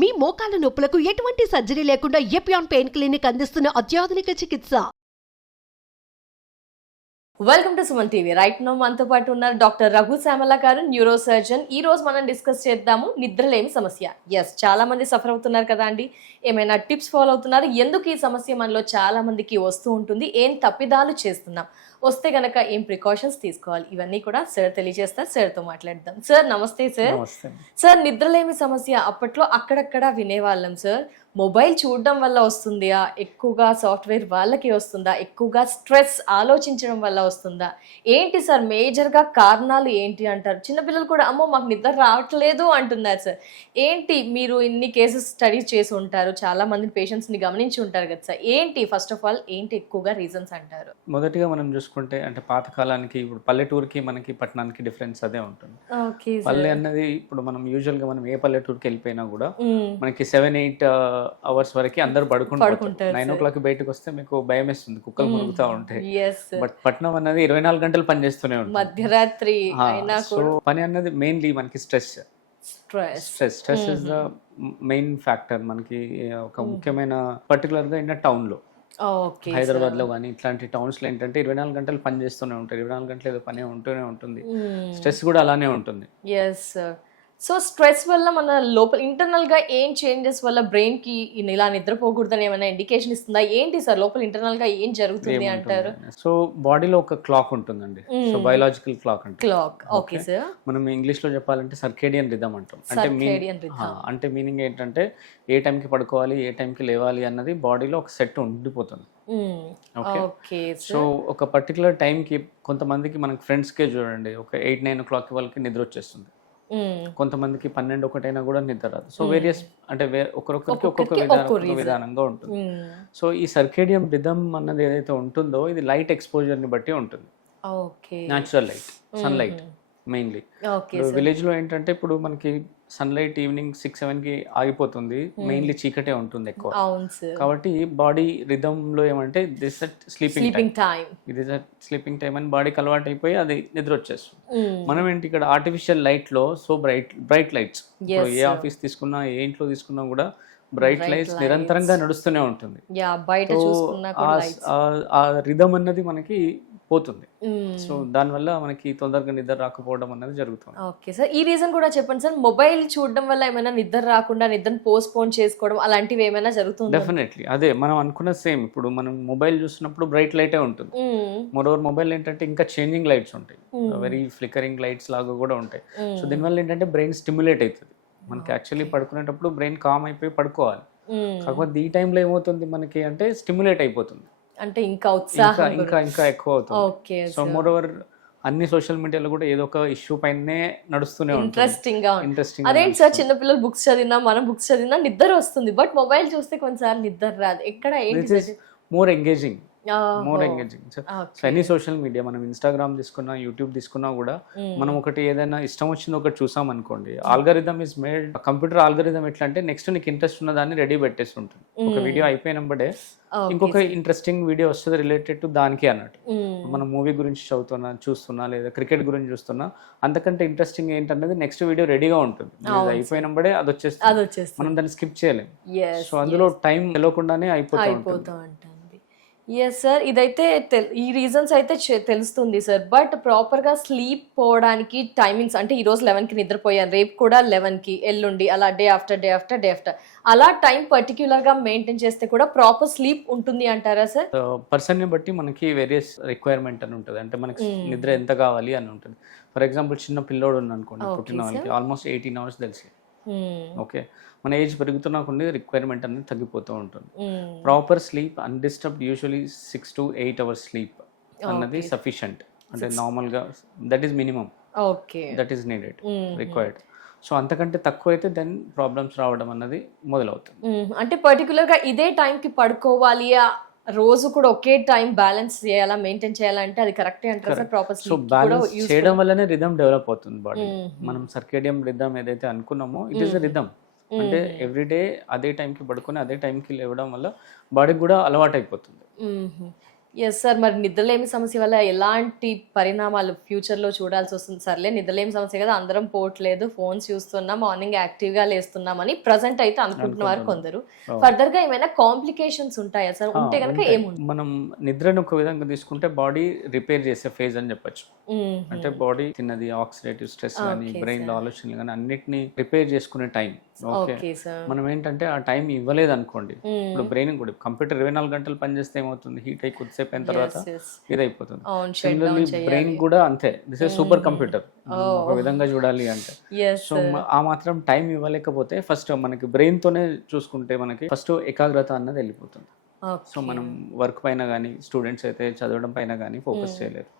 మీ మోకాల నొప్పులకు ఎటువంటి సర్జరీ లేకుండా ఎపియాన్ పెయిన్ క్లినిక్ అందిస్తున్న అత్యాధునిక చికిత్స. Welcome to Suman TV. Right now మనతో పాటు ఉన్నారు డాక్టర్ రఘు శ్యామల గారు, న్యూరో సర్జన్. ఈ రోజు మనం డిస్కస్ చేద్దాము నిద్రలేమి సమస్య. ఎస్, చాలా మంది సఫర్ అవుతున్నారు కదా అండి. ఏమైనా టిప్స్ ఫాలో అవుతున్నారు? ఎందుకు ఈ సమస్య మనలో చాలా మందికి వస్తూ ఉంటుంది? ఏం తప్పిదాలు చేస్తున్నాం? వస్తే గనక ఏం ప్రికాషన్స్ తీసుకోవాలి? ఇవన్నీ కూడా సార్ తెలియజేస్తారు. సార్తో మాట్లాడదాం. సార్ నమస్తే సార్. సార్, నిద్రలేమి సమస్య అప్పట్లో అక్కడక్కడ వినేవాళ్ళం సార్. మొబైల్ చూడడం వల్ల వస్తుందా, ఎక్కువగా సాఫ్ట్వేర్ వాళ్ళకి వస్తుందా, ఎక్కువగా స్ట్రెస్ ఆలోచించడం వల్ల వస్తుందా, ఏంటి సార్ మేజర్గా కారణాలు ఏంటి అంటారు? చిన్నపిల్లలు కూడా అమ్మో మాకు నిద్ర రావట్లేదు అంటున్నారు సార్. ఏంటి, మీరు ఇన్ని కేసెస్ స్టడీస్ చేసి ఉంటారు, చాలా మంది పేషెంట్స్ని గమనించి ఉంటారు కదా సార్. ఏంటి ఫస్ట్ ఆఫ్ ఆల్ ఏంటి ఎక్కువగా రీజన్స్ అంటారు? మొదటిగా మనం చూసుకుంటే అంటే పాతకాలానికి ఇప్పుడు పల్లెటూరుకి మనకి పట్టణానికి డిఫరెన్స్ అదే ఉంటుంది. పల్లె అన్నది ఇప్పుడు మనం యూజువల్గా మనం ఏ పల్లెటూరుకి వెళ్ళిపోయినా కూడా మనకి 7-8 అవర్స్ వరకు అందరు పడుకుంటారు. 9 o'clock బయటకు వస్తే మీకు భయం వేస్తుంది, కుక్కలు మురుగుతూ ఉంటాయి. బట్ పట్నం అన్నది 24 గంటలు పని చేస్తూనే ఉంటుంది. మధ్యరాత్రి పని అన్నది మెయిన్లీ మనకి stress is the main factor. మనకి ఒక ముఖ్యమైన పర్టికులర్ గా ఇన్న టౌన్ లో, హైదరాబాద్ లో కానీ ఇట్లాంటి టౌన్స్ లో ఏంటంటే 24 గంటలు పని చేస్తూనే ఉంటారు. 24 గంటలు ఏదో పని ఉంటూనే ఉంటుంది. స్ట్రెస్ కూడా అలానే ఉంటుంది. సో స్ట్రెస్ వల్ల మన లోపల ఇంటర్నల్ గా ఏం చేంజెస్ వల్ల బ్రెయిన్ కి ఇలా నిద్రపోకూడదని ఏమైనా ఇండికేషన్ ఇస్తుందా? ఏంటి సార్ లోపల ఇంటర్నల్ గా ఏం జరుగుతుంది అంటారు? సో బాడీలో ఒక క్లాక్ ఉంటుందండి. సో బయోలాజికల్ క్లాక్ అంటే ఓకే సార్. మనం ఇంగ్లీష్ లో చెప్పాలంటే సర్కేడియన్ రిథమ్ అంటాం. అంటే మీనింగ్ ఏంటంటే ఏ టైంకి పడుకోవాలి, ఏ టైంకి లేవాలి అన్నది బాడీలో ఒక సెట్ ఉండిపోతుంది. ఓకే. సో ఒక పర్టికులర్ టైంకి కొంతమందికి మనకి ఫ్రెండ్స్కే చూడండి, ఒక 8-9 o'clock వాళ్ళకి నిద్ర వచ్చేస్తుంది. కొంతమందికి 12-1 అయినా కూడా నిద్ర రాదు. సో వేరియస్ అంటే ఒకరొకరికి ఒక్కొక్క విధానంగా ఉంటుంది. సో ఈ సర్కేడియం రిథమ్ అన్నది ఏదైతే ఉంటుందో ఇది లైట్ ఎక్స్పోజర్ ని బట్టి ఉంటుంది. Natural light, sun light mainly. Village లో ఏంటంటే ఇప్పుడు మనకి సన్లైట్ ఈవినింగ్ 6-7 కి ఆగిపోతుంది. మెయిన్లీ చీకటే ఉంటుంది ఎక్కువ. కాబట్టి బాడీ రిథమ్ లో ఏమంటే దిస్ స్లీపింగ్ టైం, ఇది స్లీపింగ్ టైం అని బాడీకి అలవాటు అయిపోయి అది నిద్ర వచ్చేస్తుంది. మనం ఏంటి ఇక్కడ ఆర్టిఫిషియల్ లైట్ లో సో బ్రైట్ లైట్స్, ఏ ఆఫీస్ తీసుకున్నా ఏ ఇంట్లో తీసుకున్నా కూడా బ్రైట్ లైట్స్ నిరంతరంగా నడుస్తూనే ఉంటుంది. ఆ రిథమ్ అన్నది మనకి పోతుంది. సో దానివల్ల మనకి తొందరగా నిద్ర రాకపోవడం అనేది జరుగుతుంది. ఓకే సార్, ఈ రీజన్ కూడా చెప్పండి సార్. మొబైల్ చూడడం వల్ల ఏమైనా నిద్ర రాకుండా నిద్రను పోస్ట్పోన్ చేసుకోవడం అలాంటివి ఏమైనా జరుగుతుంది? డెఫినెట్లీ అదే మనం అనుకున్న సేమ్. ఇప్పుడు మనం మొబైల్ చూసినప్పుడు బ్రైట్ లైటే ఉంటుంది. మోరోవర్ మొబైల్ ఏంటంటే ఇంకా చేంజింగ్ లైట్స్ ఉంటాయి, వెరీ ఫ్లికరింగ్ లైట్స్ లాగా కూడా ఉంటాయి. సో దీనివల్ల ఏంటంటే బ్రెయిన్ స్టిమ్యులేట్ అవుతుంది. మనకి యాక్చువల్లీ పడుకునేటప్పుడు బ్రెయిన్ కామ్ అయిపోయి పడుకోవాలి. కాకపోతే ఈ టైంలో ఏమవుతుంది మనకి అంటే స్టిమ్యులేట్ అయిపోతుంది, అంటే ఇంకా ఎక్కువ అవుతుంది. సో మోరోవర్ అన్ని సోషల్ మీడియాలో కూడా ఏదో ఒక ఇష్యూ పైనే నడుస్తూనే ఇంట్రెస్టింగ్. అదేంటి సార్, చిన్న పిల్లలు బుక్స్ చదివినా మనం బుక్స్ చదివినా నిద్ర వస్తుంది, బట్ మొబైల్ చూస్తే కొన్నిసార్లు నిద్ర రాదు. ఎక్కడ more engaging. So any social media, మనం ఇన్స్టాగ్రామ్ తీసుకున్నా యూట్యూబ్ తీసుకున్నా కూడా మనం ఒకటి ఏదైనా ఇష్టం వచ్చింది ఒకటి చూసాం అనుకోండి, algorithm is made. Computer algorithm ఎట్లా అంటే నెక్స్ట్ నీకు ఇంట్రెస్ట్ ఉన్న దాన్ని రెడీ పెట్టేసి ఉంటుంది. ఒక వీడియో అయిపోయినప్పుడే ఇంకొక ఇంట్రెస్టింగ్ వీడియో వస్తుంది రిలేటెడ్ టు దానికి అన్నట్టు. మనం మూవీ గురించి చూస్తున్నా లేదా క్రికెట్ గురించి చూస్తున్నా, అంతకంటే ఇంట్రెస్టింగ్ ఏంటన్నది నెక్స్ట్ వీడియో రెడీగా ఉంటుంది. అయిపోయినప్పుడే అది వచ్చేస్తుంది, మనం దాన్ని స్కిప్ చేయలేం. సో అందులో టైం తెలియకుండానే అయిపోతూ ఉంటుంది. ఎస్ సార్, ఇదైతే ఈ రీజన్స్ అయితే తెలుస్తుంది సార్. బట్ ప్రాపర్గా స్లీప్ పోవడానికి టైమింగ్స్ అంటే ఈరోజు 11కి నిద్రపోయాను, రేపు కూడా 11కి, ఎల్లుండి అలా డే ఆఫ్టర్ అలా టైం పర్టిక్యులర్గా మెయింటైన్ చేస్తే కూడా ప్రాపర్ స్లీప్ ఉంటుంది అంటారా సార్? పర్సన్ ని బట్టి మనకి వేరియస్ రిక్వైర్మెంట్ అని ఉంటుంది. అంటే మనకి నిద్ర ఎంత కావాలి అని ఉంటుంది. ఫర్ ఎగ్జాంపుల్ చిన్న పిల్లోడు అనుకోండి, పుట్టిన వాళ్ళకి ఆల్మోస్ట్ 18 hours తెలిసి. ఓకే, మన ఏజ్ పెరుగుతున్నా కొన్ని రిక్వైర్మెంట్ అనేది తగ్గిపోతూ ఉంటుంది. Proper sleep undisturbed usually 6 to 8 hours sleep అన్నది సఫిషియంట్. అంటే నార్మల్ గా that is minimum, that is needed, required. So అంతకంటే తక్కువ అయితే దెన్ ప్రాబ్లమ్స్ రావడం అన్నది మొదలవుతుంది. అంటే పర్టికులర్ గా ఇదే టైంకి పడుకోవాలి, రోజు కూడా ఒకే టైం బ్యాలెన్స్ చేయాలా, మెయింటైన్ చేయాలంటే అది కరెక్టే అంటారా సార్? ప్రాపర్ సో బ్యాలెన్స్ చేయడం వల్లనే రిథమ్ డెవలప్ అవుతుంది బాడీ. మనం సర్కేడియం రిథమ్ ఏదైతే అనుకున్నామో ఇట్ ఈస్ రిథమ్. అంటే ఎవ్రీడే అదే టైంకి పడుకొని అదే టైంకి లేవడం వల్ల బాడీకి కూడా అలవాటు అయిపోతుంది. Yes sir. మరి నిద్రలేమి సమస్య వల్ల ఎలాంటి పరిణామాలు ఫ్యూచర్‌లో చూడాల్సి వస్తుంది? సర్లే నిద్రలేమి సమస్య కదా అందరం పోవట్లేదు, ఫోన్స్ చూస్తున్నాం, మార్నింగ్ యాక్టివ్‌గా లేస్తున్నామని ప్రెజెంట్ అయితే అనుకుంటున్నారు కొందరు. ఫర్దర్‌గా ఏమైనా కాంప్లికేషన్స్ ఉంటాయా సార్? ఉంటే గనుక ఏముంటాయి? మనం నిద్రను ఒక విధంగా తీసుకుంటే బాడీ రిపేర్ చేసే ఫేజ్ అని చెప్పొచ్చు. అంటే బాడీ తిన్నది ఆక్సిడేటివ్ స్ట్రెస్ కానీ బ్రెయిన్ లో ఆలోచనలు కానీ అన్నిటిని రిపేర్ చేసుకునే టైం. ఓకే, మనం ఏంటంటే ఆ టైం ఇవ్వలేదు అనుకోండి, ఇప్పుడు బ్రెయిన్ కూడా కంప్యూటర్ 24 గంటలు పనిచేస్తే ఏమవుతుంది, హీట్ అయి కొద్దిసేపు అయిన తర్వాత ఇది అయిపోతుంది. సిమిలర్లీ బ్రెయిన్ కూడా అంతే, దిస్ ఇస్ సూపర్ కంప్యూటర్ ఒక విధంగా చూడాలి అంటే. సో ఆ మాత్రం టైం ఇవ్వలేకపోతే ఫస్ట్ మనకి బ్రెయిన్ తోనే చూసుకుంటే మనకి ఫస్ట్ ఏకాగ్రత అన్నది వెళ్ళిపోతుంది. సో మనం వర్క్ పైన కానీ స్టూడెంట్స్ అయితే చదవడం పైన కానీ ఫోకస్ చేయలేరు.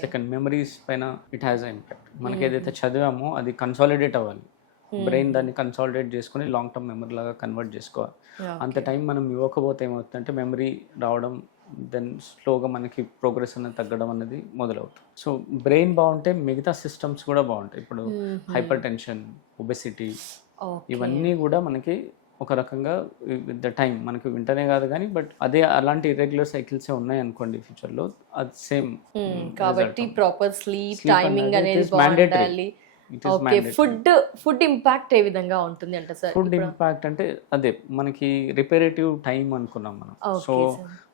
సెకండ్ మెమరీస్ పైన ఇట్ హ్యాస్ ఇంపాక్ట్. మనకి ఏదైతే చదివామో అది కన్సాలిడేట్ అవ్వాలి, బ్రెయిన్ దాన్ని కన్సాలిడేట్ చేసుకుని లాంగ్ టర్మ్ మెమరీ లాగా కన్వర్ట్ చేసుకోవాలి. అంత టైం మనం ఇవ్వకపోతే ఏమవుతుందంటే మెమరీ రావడం, దెన్ స్లోగా మనకి ప్రోగ్రెస్ అనేది తగ్గడం అనేది మొదలవుతుంది. సో బ్రెయిన్ బాగుంటే మిగతా సిస్టమ్స్ కూడా బాగుంటాయి. ఇప్పుడు హైపర్ టెన్షన్, ఒబెసిటీ ఇవన్నీ కూడా మనకి ఒక రకంగా విత్ ద టైం మనకి వింటనే కాదు కానీ బట్ అదే అలాంటి ఇర్రెగ్యులర్ సైకిల్స్ ఉన్నాయి అనుకోండి ఫ్యూచర్లో అది సేమ్. కాబట్టి ప్రాపర్ స్లీప్ టైమింగ్ అనేది బాగుండాలి. ఓకే, ఫుడ్ ఇంపాక్ట్ ఏ విధంగా ఉంటుంది అంటే సార్? ఫుడ్ ఇంపాక్ట్ అంటే అదే మనకి రిపేరేటివ్ టైం అనుకున్నాం మనం. సో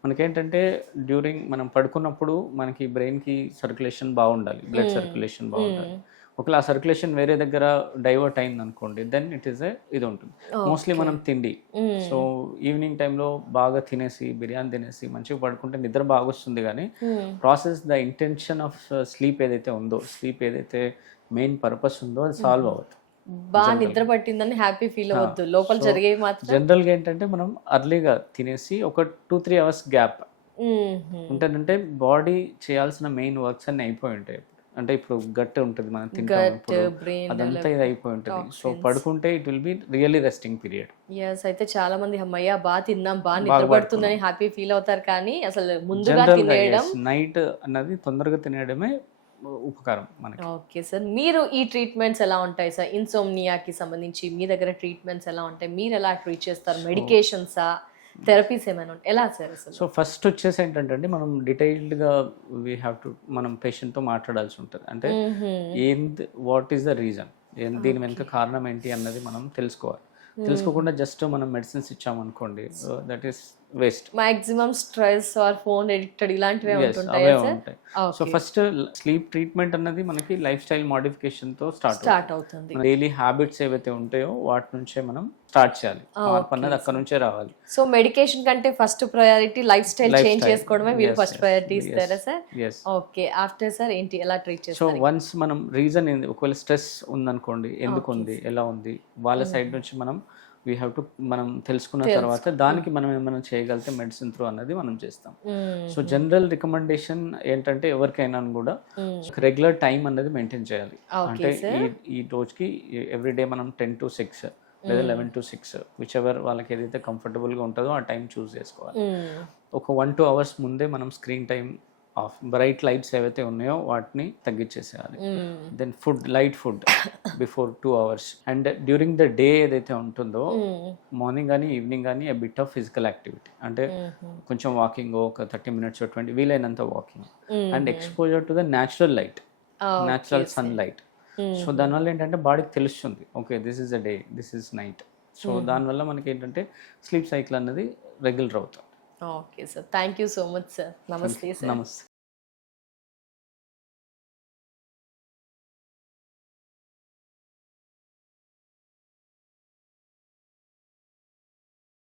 మనకేంటంటే డ్యూరింగ్ మనం పడుకున్నప్పుడు మనకి బ్రెయిన్ కి సర్క్యులేషన్ బాగుండాలి, బ్లడ్ సర్క్యులేషన్ బాగుండాలి. ఒకవేళ ఆ సర్క్యులేషన్ వేరే దగ్గర డైవర్ట్ అయింది అనుకోండి, దెన్ ఇట్ ఈస్ ఇది ఉంటుంది. మోస్ట్లీ మనం తిండి, సో ఈవినింగ్ టైంలో బాగా తినేసి బిర్యానీ తినేసి మంచిగా పడుకుంటే నిద్ర బాగా వస్తుంది, కానీ process the intention of sleep ఏదైతే ఉందో, స్లీప్ ఏదైతే మెయిన్ పర్పస్ ఉందో అది సాల్వ్ అవ్వదు. బాగా నిద్ర పట్టిందని హ్యాపీ ఫీల్ అవ్వద్దు, లోపల జరిగేవి మాత్రం. జనరల్ గా ఏంటంటే మనం అర్లీగా తినేసి ఒక 2-3 అవర్స్ గ్యాప్ ఉంటుందంటే బాడీ చేయాల్సిన మెయిన్ వర్క్స్ అన్ని అయిపోయి ఉంటాయి. అంటే ఇప్పుడు గట్ ఉంటుంది మనం తింటాం, అదంతా ఇది అయిపోయి ఉంటుంది. సో పడుకుంటే it will be really resting period. Yes, అయితే చాలా మంది అమ్మయ్య బాగా తిన్నాం బాగా నిద్ర పడుతుందని హ్యాపీ ఫీల్ అవుతారు, కానీ అసలు ముందుగా తినేయడం నైట్ అన్నది తొందరగా తినేయడమే ఉపకారం మనకి. ఓకే సార్, మీరు ఈ ట్రీట్మెంట్స్ ఎలా ఉంటాయి సార్? ఇన్సోమ్నియాకి సంబంధించి మీ దగ్గర ట్రీట్మెంట్స్ ఎలా ఉంటాయి? మీరు ఎలా ట్రీట్ చేస్తారు? మెడికేషన్సా, థెరపీస్ ఏమైనా ఉంటాయి, ఎలా సార్ అసలు? సో ఫస్ట్ వచ్చేసి ఏంటంటే మనం డీటెయిల్డ్గా వీ హ్యావ్ టు మనం పేషెంట్తో మాట్లాడాల్సి ఉంటుంది. అంటే ఏంది, వాట్ ఈస్ ద రీజన్, దీని వెనుక కారణం ఏంటి అన్నది మనం తెలుసుకోవాలి. తెలుసుకోకుండా జస్ట్ మనం మెడిసిన్స్ ఇచ్చామనుకోండి, that is waste. Maximum stress or phone addicted ఇలాంటివి ఉంటాయి. సో ఫస్ట్ స్లీప్ ట్రీట్మెంట్ అన్నది మనకి లైఫ్ స్టైల్ మోడిఫికేషన్ తో స్టార్ట్ అవుతుంది. డైలీ హ్యాబిట్స్ ఏవైతే ఉంటాయో వాటి నుంచే మనం స్టార్ట్ చేయాలి, మార్పు అన్నది అక్కడ నుంచే రావాలి. సో మెడికేషన్ కంటే first priority life style change చేసుకోవడమే మీరు ఫస్ట్ ప్రయారిటీ ఇస్తారా సార్? ఓకే, ఆఫ్టర్ సార్ ఏంటి, ఎలా ట్రీట్ చేస్తారు? సో వన్స్ మనం రీజన్ ఏంది, ఒకవేళ స్ట్రెస్ ఉందనుకోండి, ఎందుకు ఉంది, ఎలా ఉంది, వాళ్ళ సైడ్ నుంచి మనం వీ హ్యావ్ టు మనం తెలుసుకున్న తర్వాత దానికి మనం ఏమైనా చేయగలిగితే మెడిసిన్ త్రూ అన్నది మనం చేస్తాం. సో జనరల్ రికమెండేషన్ ఏంటంటే ఎవరికైనా కూడా రెగ్యులర్ టైం అన్నది మెయింటైన్ చేయాలి. అంటే ఈ రోజుకి ఎవ్రీడే మనం 10 to 6 లేదా 11 to 6 విచ్ ఎవర్ వాళ్ళకి ఏదైతే కంఫర్టబుల్గా ఉంటుందో ఆ టైం చూస్ చేసుకోవాలి. ఒక 1-2 అవర్స్ ముందే మనం screen time off, bright lights ఏవైతే ఉన్నాయో వాటిని తగ్గించేసేయాలి. Then food, light food before 2 hours. And during the day ఏదైతే ఉంటుందో మార్నింగ్ కానీ ఈవినింగ్ కానీ a bit of physical activity, అంటే కొంచెం వాకింగ్, ఒక 30 minutes 20 వీలైనంత walking, and exposure to the natural light, natural sun light. So దానివల్ల ఏంటంటే బాడీకి తెలుస్తుంది, okay this is the day, this is night. So దానివల్ల మనకి ఏంటంటే స్లీప్ సైకిల్ అన్నది రెగ్యులర్ అవుతుంది. Okay sir, thank you so much sir. నమస్తే సార్. నమస్తే.